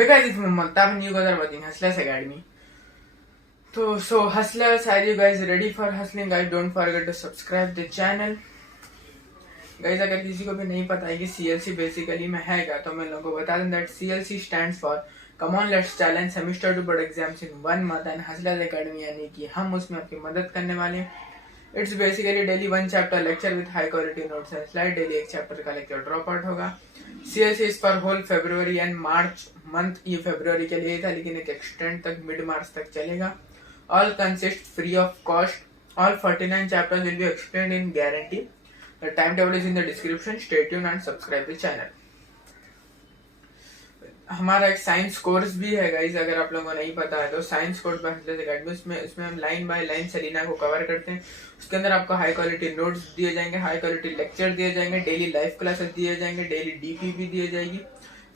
hey guys, it's Maltab and you guys are watching Hustlers Academy. So Hustlers, are you guys ready for hustling? Guys, don't forget to subscribe the channel. Guys, अगर किसी को भी नहीं पता है कि CLC basically में है क्या, तो मैं लोगों को बता दूं that CLC stands for Come on Let's Challenge Semester 2 Board Exams in 1 month and Hustlers Academy, यानी कि हम उसमें आपकी मदद करने वाले हैं. It's basically daily one chapter lecture with high quality notes and slide. Daily एक chapter का lecture drop out होगा. CLC is for whole February and March month. ये February के लिए था, लेकिन एक extend तक mid March तक चलेगा. All consist free of cost. All 49 chapters will be explained in guarantee. The timetable is in the description. Stay tuned and subscribe the channel. हमारा एक साइंस कोर्स भी है गाइस, अगर आप लोगों को नहीं पता है तो science course by Hustlers Academy, उसमें हम लाइन बाय लाइन सेलिना को कवर करते हैं. उसके अंदर आपको हाई क्वालिटी नोट्स दिए जाएंगे, हाई क्वालिटी लेक्चर दिए जाएंगे, डेली लाइव क्लासेस दिए जाएंगे, डेली डीपी भी दिए जाएगी.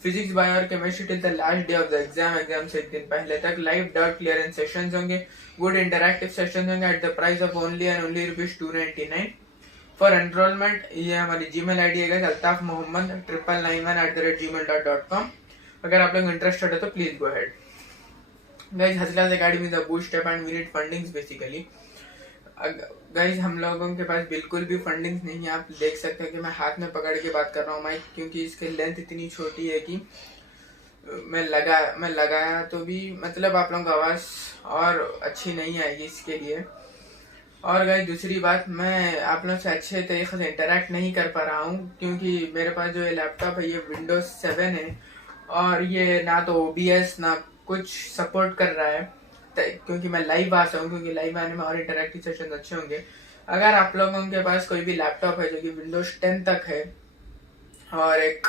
फिजिक्स बायो और chemistry till the last day of the exam से एक दिन पहले तक लाइव डाउट क्लियरेंस सेशंस होंगे, गुड इंटरैक्टिव सेशंस होंगे at the price of only and only ₹299. For enrolment ये हमारी जीमेल आईडी है अल्ताफ मोहम्मद 9991@gmail.com. अगर आप लोग इंटरेस्टेड है तो please go ahead. Guys, Hustlers Academy the boost up and we need fundings basically. Guys, हम लोगों के पास बिल्कुल भी फंडिंग्स नहीं है. आप देख सकते हैं कि मैं हाथ में पकड़ के बात कर रहा हूँ माइक, क्योंकि इसकी लेंथ इतनी छोटी है कि मैं लगाया तो भी मतलब आप लोगों की आवाज और अच्छी नहीं आएगी इसके लिए. और गाइस, दूसरी बात, मैं आप लोगों से अच्छे तरीके से इंटरेक्ट नहीं कर पा रहा हूँ, क्योंकि मेरे पास जो ये लैपटॉप है ये विंडोज 7 है और ये ना तो OBS ना कुछ सपोर्ट कर रहा है, क्योंकि मैं लाइव आ सकूँ, क्योंकि लाइव आने में और इंटरेक्टिव सेशन अच्छे होंगे. अगर आप लोगों के पास कोई भी लैपटॉप है जो कि विंडोज 10 तक है और एक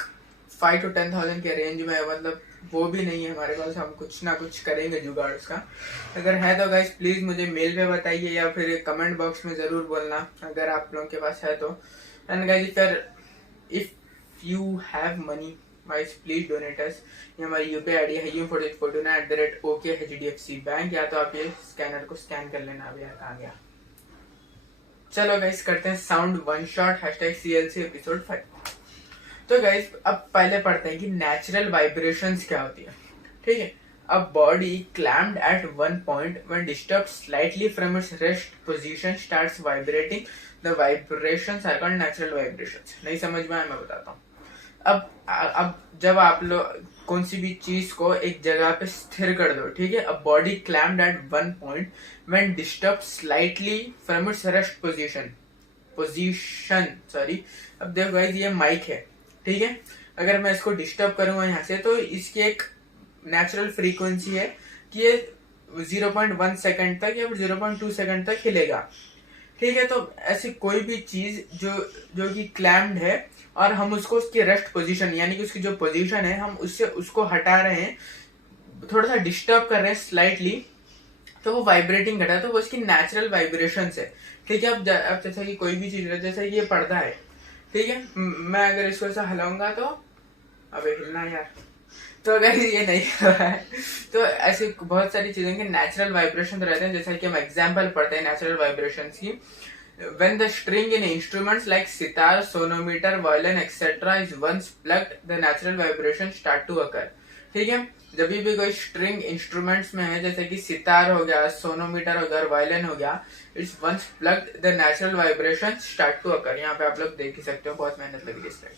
5 to 10,000 के रेंज में, मतलब वो भी नहीं है हमारे पास, हम कुछ ना कुछ करेंगे जुगाड़ उसका. अगर है तो गाइस प्लीज मुझे मेल पे बताइए या फिर कमेंट बॉक्स में जरूर बोलना अगर आप लोगों के पास है तो. And guys, if you have money guys please donate us. ये हमारी यूपीआई आईडी है YU4849@OKHDFC बैंक, या तो आप ये स्कैनर को स्कैन कर लेना. अभी आ गया. चलो गाइस, करते हैं sound one shot #CLC episode 5. तो गाइस, अब पहले पढ़ते हैं कि नेचुरल वाइब्रेशंस क्या होती है. ठीक है. A body clamped at one point when disturbed slightly from its rest position starts vibrating. The vibrations are called natural vibrations. नहीं समझ में आया, मैं बताता हूँ. अब जब आप लोग कौन सी भी चीज को एक जगह पे स्थिर कर दो, ठीक है. अब body clamped at one point when disturb slightly from its rest position sorry. अब देखो गाइस, ये माइक है, ठीक है. अगर मैं इसको डिस्टर्ब करूंगा यहाँ से तो इसकी एक नेचुरल फ्रीक्वेंसी है कि ये 0.1 सेकंड तक या फिर 0.2 सेकंड तक हिलेगा, ठीक है. तो ऐसी कोई भी चीज जो कि क्लैम्प्ड है और हम उसको उसकी रेस्ट पोजीशन, यानी कि उसकी जो पोजीशन है हम उसको हटा रहे हैं, थोड़ा सा डिस्टर्ब कर रहे हैं स्लाइटली, तो वो वाइब्रेटिंग कर रहा है, तो वो उसकी नेचुरल वाइब्रेशंस है, ठीक है. अब जैसा कि कोई भी चीज है, जैसा ये पर्दा है, ठीक है. मैं अगर इसको ऐसा हिलाऊंगा तो अबे हिलना यार, तो अगर ये नहीं हो रहा है तो ऐसी बहुत सारी चीजें के नेचुरल वाइब्रेशन रहते हैं. जैसा कि हम एग्जांपल पढ़ते हैं नेचुरल वाइब्रेशंस की. When the string in instruments like sitar, sonometer, violin, etc. is once plugged, the natural vibrations start to occur. ठीक है. जब भी कोई स्ट्रिंग इंस्ट्रूमेंट्स में है, जैसे कि सितार हो गया, सोनोमीटर हो गया, वायलिन हो गया, it's once plugged, the natural vibration start to occur. यहाँ पे आप लोग देख ही सकते हो, बहुत मेहनत लगी इस स्लाइड.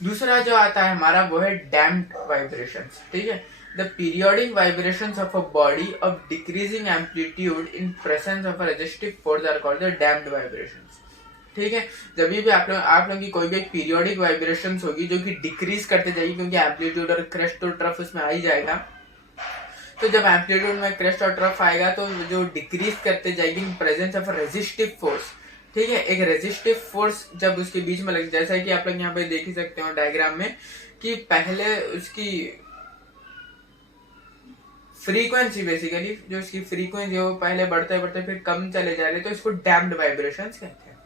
दूसरा जो आता है हमारा वो है डैम्प्ड वाइब्रेशंस, ठीक है. The periodic vibrations of a body of decreasing amplitude in presence of a resistive force are called the damped vibrations. ठीक है. जब भी आप लोगों की कोई भी एक पीरियोडिक वाइब्रेशंस होगी जो कि डिक्रीज करते जाएगी, क्योंकि एम्पलीट्यूड और क्रेस्ट और ट्रफ उसमें आ ही जाएगा. तो जब एम्पलीट्यूड में क्रेस्ट और ट्रफ आएगा तो जो डिक्रीज करते जाएगी इन presence of a resistive force, ठीक है. एक रेजिस्टिव फोर्स जब उसके बीच में लग, जैसा कि आप लोग यहाँ पे देख ही सकते हो डायग्राम में कि पहले उसकी फ्रीक्वेंसी, बेसिकली जो इसकी फ्रीक्वेंसी है वो पहले बढ़ते बढ़ते फिर कम चले जा रहे, तो इसको डैम्प्ड वाइब्रेशंस कहते हैं.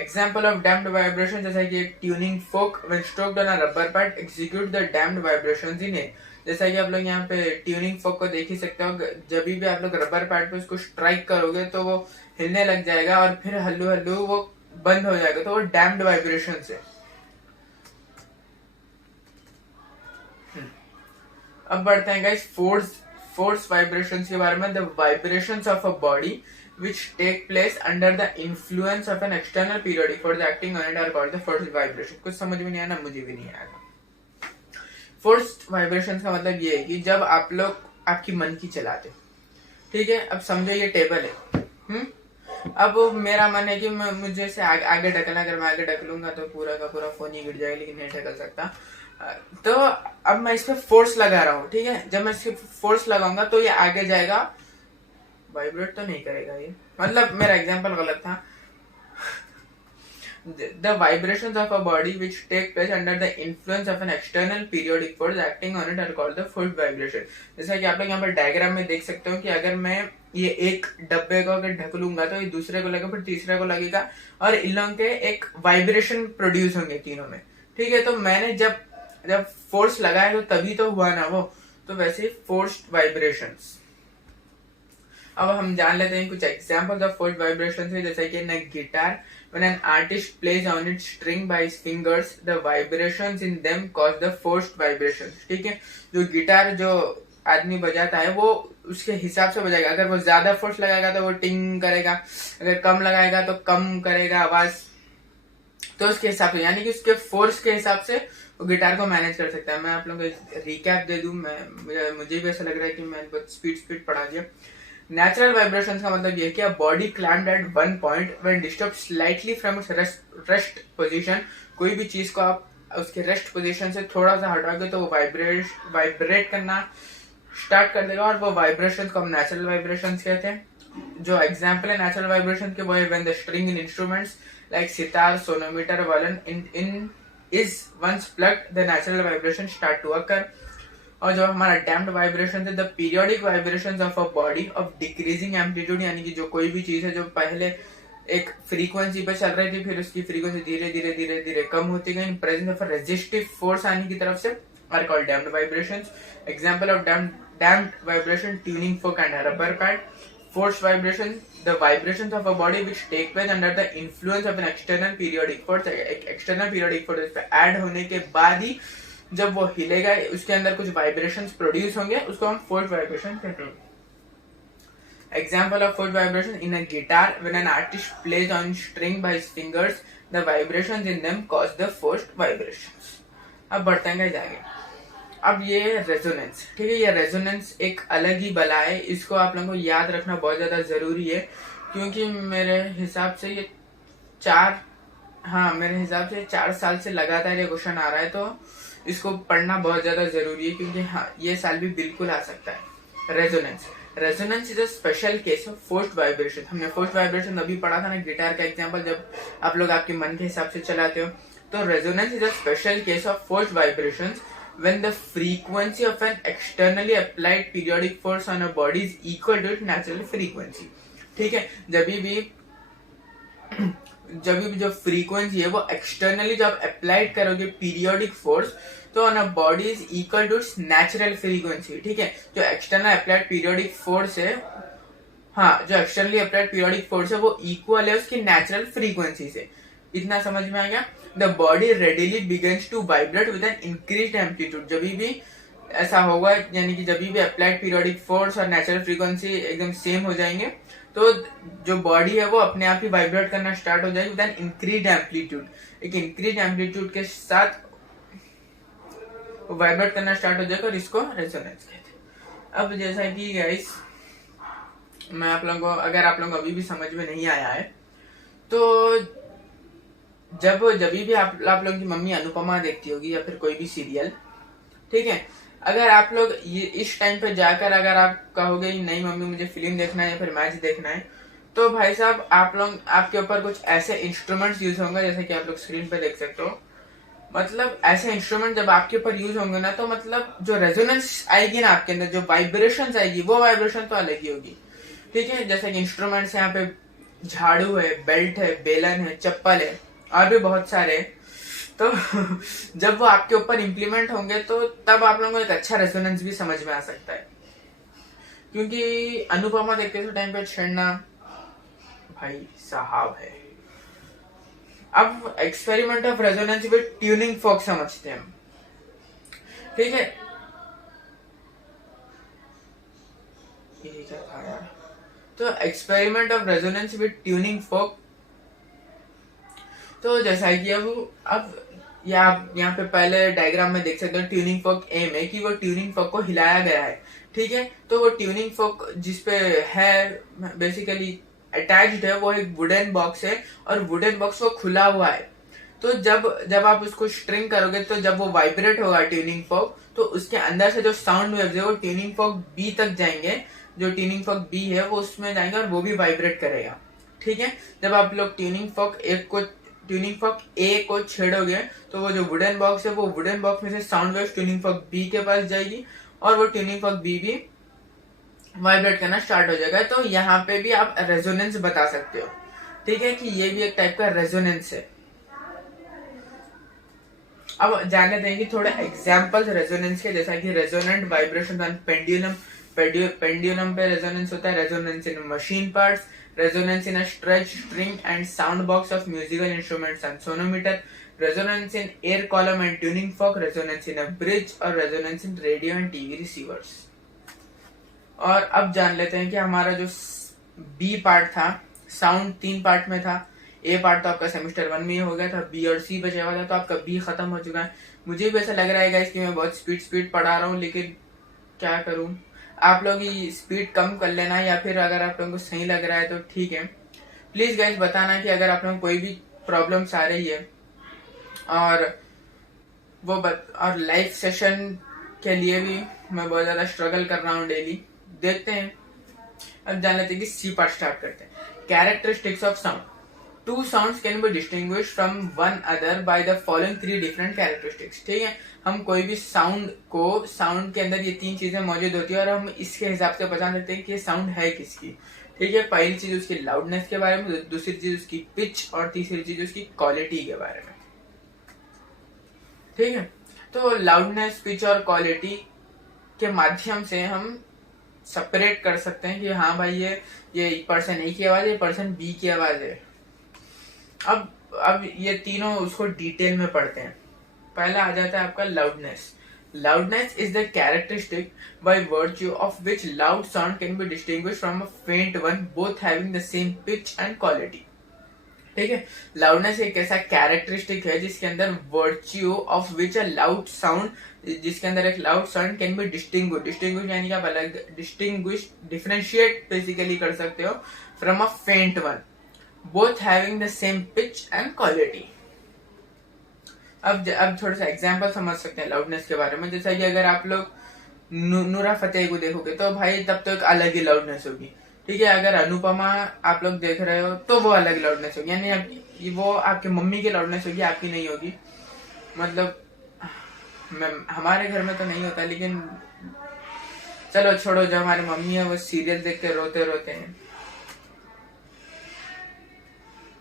एग्जांपल ऑफ डैम्प्ड वाइब्रेशन, जैसा कि एक tuning folk when stroked on a rubber pad execute the damped vibrations in it. जैसा कि आप लोग यहाँ पे ट्यूनिंग फोक को देख ही सकते हो. जब भी आप लोग रबर पैड पे उसको स्ट्राइक करोगे तो वो हिलने लग जाएगा और फिर हल्लू हल्लू वो बंद हो जाएगा, तो वो डैम्प्ड वाइब्रेशंस है. अब बढ़ते हैं गाइस फोर्स वाइब्रेशंस के बारे में। The vibrations of a body which take place under the influence of an external periodic force acting on it are called the force vibration। कुछ समझ में नहीं आया ना, मुझे भी नहीं आया। फोर्स वाइब्रेशंस का मतलब ये है कि जब आप लोग आपकी मन की चलाते हो, ठीक है। अब समझो ये टेबल है, अब मेरा मन है कि मुझे से आगे ढकना, अगर मैं आगे ढकलूंगा तो पूरा का पूरा फोन ही गिर जाएगा, लेकिन नहीं ढकल सकता। तो अब मैं इस पे फोर्स लगा रहा हूँ, ठीक है। जब मैं इसके फोर्स लगाऊंगा तो ये आगे जाएगा, वाइब्रेट तो नहीं करेगा ये, मतलब मेरा एग्जांपल गलत था। The vibrations of a body which take place under the influence of an external periodic force acting on it are called the force vibration। जैसा कि आप लोग यहाँ पर डायग्राम में देख सकते हो कि अगर मैं ये एक डब्बे को अगर ढक लूंगा तो ये दूसरे को लगेगा, फिर तीसरे को लगेगा, और इन लोगों के एक वाइब्रेशन प्रोड्यूस होंगे तीनों में, ठीक है। तो मैंने जब फोर्स लगाया तो तभी तो हुआ ना वो, तो वैसे फोर्स्ड वाइब्रेशंस। अब हम जान लेते हैं कुछ एग्जांपल्स ऑफ फोर्स्ड वाइब्रेशंस है, जैसे कि न guitar when an artist plays on its string by his fingers the vibrations in them cause the forced vibrations, ठीक है। जो गिटार जो आदमी बजाता है वो उसके हिसाब से बजाएगा, अगर वो ज्यादा फोर्स लगाएगा तो वो टिंग करेगा, अगर कम लगाएगा तो कम करेगा आवाज, तो उसके हिसाब से, यानी कि उसके फोर्स के हिसाब से वो गिटार को मैनेज कर सकता है। मैं आप लोगों को रिकैप दे दूं, मुझे भी ऐसा लग रहा है कि मैंने बहुत स्पीड पढ़ा दिया। नेचुरल वाइब्रेशंस का मतलब ये है कि body clamped at one point when disturb slightly from its rest position. कोई भी चीज को आप उसके रेस्ट पोजीशन से थोड़ा सा हटाओगे तो वो वाइब्रेट करना स्टार्ट कर देगा, और वो वाइब्रेशन को हम नेचुरल वाइब्रेशंस कहते हैं। जो एग्जांपल है नेचुरल वाइब्रेशन के वो है when the string in instruments like sitar, sonometer, violin in is once plugged the natural vibration start to occur. और जो हमारा डैम्प्ड वाइब्रेशन है the periodic vibrations of a body of decreasing amplitude, यानी कि जो कोई भी चीज है जो पहले एक फ्रीक्वेंसी पे चल रही थी, फिर उसकी फ्रीक्वेंसी धीरे धीरे धीरे धीरे कम होती गई in presence of resistive force आने की तरफ से, are called damped vibrations. Example of damped vibration tuning fork and rubber pad. Force vibration the vibrations of a body which take place under the influence of an external periodic force. External periodic force पे add होने के बाद ही जब वो हिलेगा उसके अंदर कुछ vibrations produce होंगे, उसको हम फोर्स्ड वाइब्रेशन कहते हैं। Example of forced vibration in a guitar when an artist plays on string by his fingers the vibrations in them cause the forced vibrations. अब बढ़ते हैं आगे। अब ये रेजोनेंस, ठीक है। ये रेजोनेंस एक अलग ही बला है, इसको आप लोगों को याद रखना बहुत ज्यादा जरूरी है, क्योंकि मेरे हिसाब से ये 4 साल से लगातार ये क्वेश्चन आ रहा है, तो इसको पढ़ना बहुत ज्यादा जरूरी है, क्योंकि हाँ ये साल भी बिल्कुल आ सकता है। Resonance is a special case of forced vibration. हमने फोर्स्ड वाइब्रेशन अभी पढ़ा था ना, गिटार का एग्जांपल, जब आप लोग आपके मन के हिसाब से चलाते हो। तो resonance is a special case of forced vibrations when the frequency of an externally applied periodic force on a body is equal to its natural frequency, ठीक है। जब भी जो फ्रीक्वेंसी है वो एक्सटर्नली जब अप्लाइड करोगे पीरियोडिक फोर्स, तो on a body is equal to its natural frequency, ठीक है। जो एक्सटर्नल अप्लाइड पीरियोडिक फोर्स है, हाँ, जो एक्सटर्नली अप्लाइड पीरियोडिक फोर्स है वो इक्वल है उसकी नेचुरल फ्रीक्वेंसी से। इतना समझ में आ गया। The body readily begins to vibrate with an increased amplitude. जब भी ऐसा होगा, यानी कि जब भी अप्लाइड पीरियोडिक फोर्स और नेचुरल फ्रीक्वेंसी एकदम सेम हो जाएंगे, तो जो बॉडी है वो अपने आप ही वाइब्रेट करना स्टार्ट हो जाएगी विद एन इंक्रीज्ड एम्पलीट्यूड। एक इंक्रीज एम्पलीट्यूड के साथ वाइब्रेट करना स्टार्ट हो जाएगा, और इसको रेजोनेंस कहते हैं। अब जैसा कि गाइस मैं आप लोगों को, अगर आप लोगों को अभी भी समझ में नहीं आया है, तो जब भी आप लोगों की मम्मी अनुपमा देखती होगी या फिर कोई भी सीरियल, ठीक है, अगर आप लोग ये इस टाइम पे जाकर अगर आप कहोगे नहीं मम्मी मुझे फिल्म देखना है या फिर मैच देखना है, तो भाई साहब आप लोग, आपके ऊपर कुछ ऐसे इंस्ट्रूमेंट्स यूज होंगे जैसे कि आप लोग स्क्रीन पे देख सकते हो। मतलब ऐसे इंस्ट्रूमेंट जब आपके ऊपर यूज होंगे ना, तो मतलब जो रेजोनेंस आएगी ना आपके अंदर, जो वाइब्रेशन आएगी, वो वाइब्रेशन तो अलग ही होगी, ठीक है। जैसे कि इंस्ट्रूमेंट्स यहाँ पे झाड़ू है, बेल्ट है, बेलन है, चप्पल है, और भी बहुत सारे, तो जब वो आपके ऊपर इम्प्लीमेंट होंगे तो तब आप लोगों को एक अच्छा रेजोनेंस भी समझ में आ सकता है। क्योंकि अनुपमा देखते थे टाइम पे छेड़ना भाई साहब है। अब experiment of resonance with tuning फोक समझते हैं, ठीक है। ये क्या था यार? तो experiment of resonance with tuning फोक। तो जैसा कि अब या आप यहाँ पे पहले डायग्राम में देख सकते हो, ट्यूनिंग फोक एम है कि वो ट्यूनिंग फोक को हिलाया गया है, ठीक है। तो वो ट्यूनिंग फोक जिसपे है बेसिकली अटैच्ड है, वो एक वुडन बॉक्स है और वुडन बॉक्स वो खुला हुआ है। तो जब जब आप उसको स्ट्रिंग करोगे तो जब वो वाइब्रेट होगा ट्यूनिंग फोक, तो उसके अंदर से जो साउंड वेव्स है वो ट्यूनिंग फोक बी तक जाएंगे। जो ट्यूनिंग फोक बी है वो उसमें जाएंगे और वो भी वाइब्रेट करेगा, ठीक है। जब आप लोग ट्यूनिंग फोक ए को छेड़ोगे तो वो जो वुडन बॉक्स है, वो वुडन बॉक्स में से sound waves tuning fork B के पास जाएगी और वो ट्यूनिंग फोक बी भी वाइब्रेट करना स्टार्ट हो जाएगा। तो यहाँ पे भी आप रेजोनेंस बता सकते हो, ठीक है, कि ये भी एक टाइप का रेजोनेंस है। अब जाने देंगे थोड़े एग्जांपल्स रेजोनेंस के, जैसा कि resonant vibration on pendulum. Pendulum पे रेजोनेंस होता है, resonance in machine parts, resonance in a stretch string and sound box of musical instruments and sonometer, resonance in air column and tuning fork, resonance in a bridge और resonance in radio and TV receivers. और अब जान लेते हैं कि हमारा जो B part था, साउंड 3 पार्ट में था। ए पार्ट तो आपका सेमेस्टर 1 में ही हो गया था, बी और सी बचा हुआ था, तो आपका बी खत्म हो चुका है। मुझे भी ऐसा लग रहा है गाइस कि मैं बहुत स्पीड पढ़ा रहा हूँ, लेकिन क्या करूँ, आप लोग ही स्पीड कम कर लेना, या फिर अगर आप लोगों को सही लग रहा है तो ठीक है। प्लीज गाइस बताना कि अगर आप लोगों को कोई भी प्रॉब्लम्स आ रही है। और और लाइव सेशन के लिए भी मैं बहुत ज्यादा स्ट्रगल कर रहा हूँ डेली। देखते हैं। अब जान लेते हैं कि सी पार्ट स्टार्ट करते हैं। Characteristics of sound. Two sounds can be distinguished from one other by the following 3 different characteristics। ठीक है, हम कोई भी साउंड के अंदर ये 3 चीजें मौजूद होती है और हम इसके हिसाब से पहचान सकते हैं कि ये साउंड है किसकी। ठीक है, पहली चीज उसकी लाउडनेस के बारे में, दूसरी चीज उसकी पिच और तीसरी चीज उसकी क्वालिटी के बारे में। ठीक है, तो लाउडनेस, पिच और क्वालिटी के माध्यम से हम सेपरेट कर सकते हैं कि हाँ भाई ये पर्सन ए की आवाज है, ये पर्सन बी की आवाज है। अब ये तीनों उसको डिटेल में पढ़ते हैं। पहला आ जाता है आपका loudness. Loudness is the characteristic by virtue of which loud sound can be distinguish from a faint one, both having the same pitch and quality. ठीक है, लाउडनेस एक ऐसा कैरेक्टरिस्टिक है जिसके अंदर virtue of which a loud sound, जिसके अंदर एक loud sound can be distinguish यानी कि आप अलग डिफरेंशिएट बेसिकली कर सकते हो from a faint one, both having the same pitch and quality। अब थोड़ा सा एग्जांपल समझ सकते हैं लाउडनेस के बारे में। जैसा कि अगर आप लोग नूरा फतेही को देखोगे तो भाई तब तो एक अलग ही लाउडनेस होगी। ठीक है, अगर अनुपमा आप लोग देख रहे हो तो वो अलग लाउडनेस होगी, यानी वो आपके मम्मी की लाउडनेस होगी, आपकी नहीं होगी। मतलब हमारे घर में तो नहीं होता, लेकिन चलो छोड़ो, जो हमारी मम्मी है वो सीरियल देख के रोते हैं।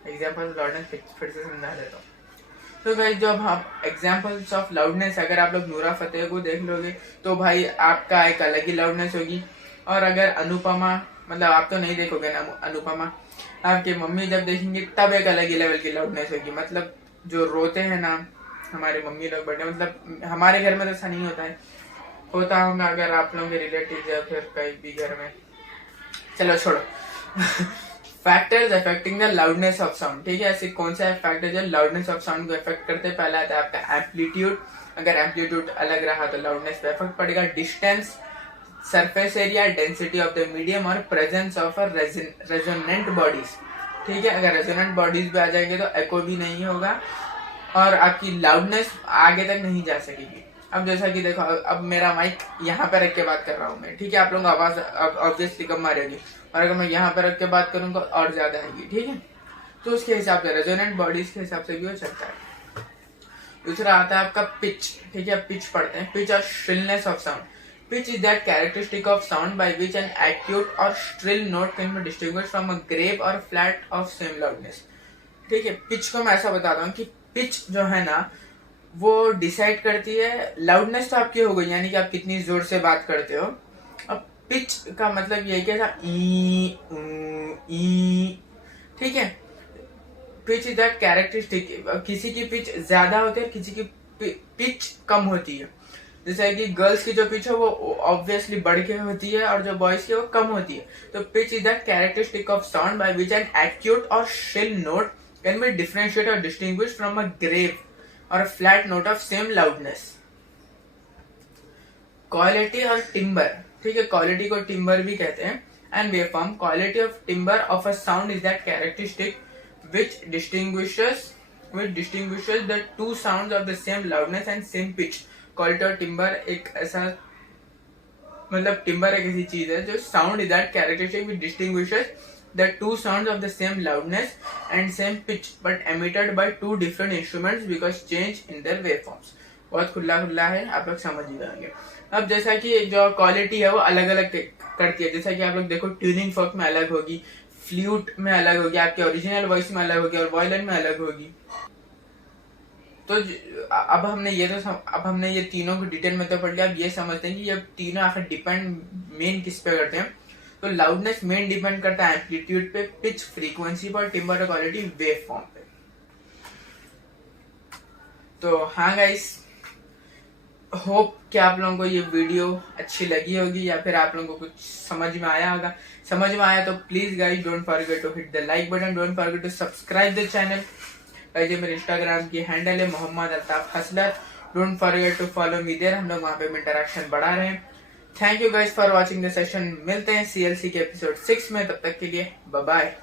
एग्जाम्पल लाउडनेस फिर से समझा देता हूँ। तो गाइस, जो अब हम एग्जाम्पल्स ऑफ लाउडनेस, अगर आप लोग नूरा फतेही को देख लोगे तो भाई आपका एक अलग ही लाउडनेस होगी। और अगर अनुपमा, मतलब आप तो नहीं देखोगे ना अनुपमा, आपके मम्मी जब देखेंगे तब एक अलग ही लेवल की लाउडनेस होगी। मतलब जो रोते हैं ना हमारे मम्मी लोग बड़े, मतलब हमारे घर में तो ऐसा नहीं होता है, होता होगा अगर आप लोगों के रिलेटिव या फिर कहीं भी घर में। चलो छोड़ो। Factors affecting the loudness of sound. ठीक है, ऐसे कौन सा फैक्टर जो लाउडनेस ऑफ साउंड को अफेक्ट करते हैं? पहला आता है आपका एम्पलीट्यूड। अगर एम्पलीट्यूड अलग रहा तो लाउडनेस पे इफेक्ट पड़ेगा। Distance, surface area, density of the medium और presence of a resonant bodies. ठीक है, अगर रेजोनेंट बॉडीज पे आ जाएंगे तो एको भी नहीं होगा और आपकी लाउडनेस आगे तक नहीं जा सकेगी। अब जैसा कि देखो, अब मेरा माइक यहाँ पे रख के बात कर रहा हूँ मैं, ठीक है, आप लोगों को आवाज ऑब्वियसली कम आ रहेगी, और अगर मैं यहाँ पे रख के बात करूंगा और ज्यादा आएगी। ठीक है, तो उसके हिसाब से रेजोनेंट बॉडीज के हिसाब से भी वो चलता है। दूसरा आता है आपका पिच। ठीक है, पिच पढ़ते हैं। पिच और shrillness of sound. Pitch is that characteristic of sound by which an acute or shrill note can be distinguished from a grave or flat of same loudness. ठीक है, पिच को मैं ऐसा बताता हूँ कि पिच जो है ना वो डिसाइड करती है, लाउडनेस तो आपकी हो गई यानी कि आप कितनी जोर से बात करते हो। अब पिच का मतलब ये क्या था, ई। ठीक है, पिच इज कैरेक्टरिस्टिक। किसी की पिच ज्यादा होती है, किसी की पिच कम होती है। जैसे कि गर्ल्स की जो पिच है वो ऑब्वियसली बढ़ के होती है और जो बॉयज की वो कम होती है। तो pitch is that characteristic of sound by which an acute और शिल नोट कैन बी डिफरेंशिएट और डिस्टिंग्विश फ्रॉम अ ग्रेव और a flat note of same loudness। Quality और टिम्बर, ठीक है, क्वालिटी को टिम्बर भी कहते हैं। And waveform, quality of timber of a sound is that characteristic which distinguishes the two sounds of the same loudness and same pitch। Quality और timber एक ऐसा, मतलब टिम्बर एक ऐसी चीज है जो sound is that characteristic which distinguishes the two sounds of the same loudness and same pitch but emitted by two different instruments because change in their waveforms। बहुत खुला खुला है, आप लोग समझ ही जाएंगे। अब जैसा कि जो क्वालिटी है वो अलग अलग करती है, जैसा कि आप लोग देखो ट्यूनिंग फॉर्क में अलग होगी, फ्लूट में अलग होगी, आपके ओरिजिनल वॉइस में अलग होगी और वायलिन में अलग होगी। तो अब हमने ये तीनों को डिटेल में तो पढ़ लिया। अब ये समझते हैं कि ये तीनों आखिर डिपेंड मेन किस पे करते हैं। तो लाउडनेस मेन डिपेंड करता है एम्पलीट्यूड पे, पिच फ्रीक्वेंसी पर, टिम्बर और क्वालिटी वेव फॉर्म पे। तो हाँ गाइस, होप कि आप लोगों को ये वीडियो अच्छी लगी होगी या फिर आप लोगों को कुछ समझ में आया होगा। समझ में आया तो please guys don't forget to hit the like button, don't forget to subscribe the channel. Guys ये मेरे इंस्टाग्राम की हैंडल है Mohammad Altaf Hustler, don't forget to follow me there. हम लोग वहां पे इंटरेक्शन बढ़ा रहे हैं। Thank you guys for watching the session. मिलते हैं CLC के एपिसोड 6 में, तब तक के लिए बाय बाय।